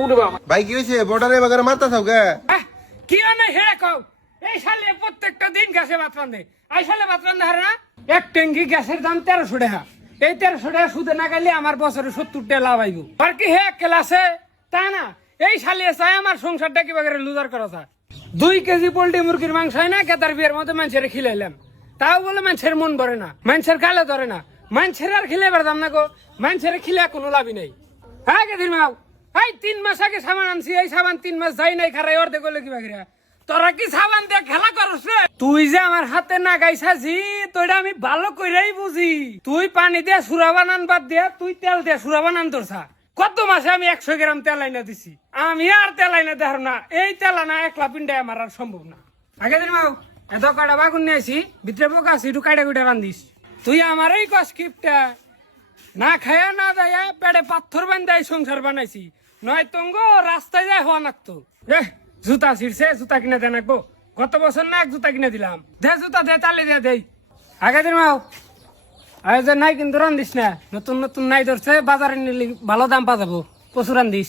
উড়ে বাবা ভাই কি হয়েছে বর্ডারে বাগারে মারতা থাও কে কি মানে হেড়ে কও এই সালে প্রত্যেকটা দিন গ্যাসে ভাত রান্ধে এই সালে ভাত রান্ধে হারে না এক ট্যাঙ্কি গ্যাসের দাম 1300 টাকা এই 1300 টাকা সুদে না গেলে আমার বছরে 70 টাকা লাভ আইব আর কি হে ক্লাসে তা না এই সালে চাই আমার সংসারটা কি বাগারে লুজার করা যায় 2 কেজি পোল্ট্রি মুরগির মাংস হয় না কেতার বিয়ের মতো মানুষের খিলাইলাম তাও বলে মানুষের মন ভরে না মানুষের গালে ধরে না মানুষের আর খিলে বেড়াতাম না গো মানুষের খিলে কোনো লাভই নেই হ্যাঁ কেদিন মাও এই 3 মাস আগে সাবান আনছি এই সাবান 3 মাস যাই নাই খারাই অর্ধেক করলে কি বাগিরা তোরা কি সাবান দিয়ে খেলা করছ রে তুই যে আমার হাতে না গাইছাছি তোইটা আমি ভালো কইরাই বুঝি তুই পানি দিয়ে সুরা বানান বাদ দিয়া তুই তেল দিয়ে সুরা বানান তোরছা কত মাসে আমি 100 গ্রাম তেল আইনা দিছি আমি আর তেল আইনা দেখার না এই তেল আনা একলা পিন্ডায় আমার আর সম্ভব না আগে দিন মাও এত কাটা বাগুন নিয়ে আসি ভিতরে পোকা আছে একটু কাটা কুটা রান্দিস তুই আমার এই কস্কিপটা না খায়া না যায় পেটে পাথর বান্ধাই সংসার বানাইছি নয় তঙ্গ রাস্তায় যায় হওয়া নাকতো জুতা ছিড়ছে জুতা কিনে দেন রাখবো গত বছর না এক জুতা কিনে দিলাম দে জুতা দে তালে দে দেই আগে দিন মাও আজ নাই কিন্তু রান্দিস না নতুন নতুন নাই ধরছে বাজারে নিলে ভালো দাম পা যাবো প্রচুর রান্দিস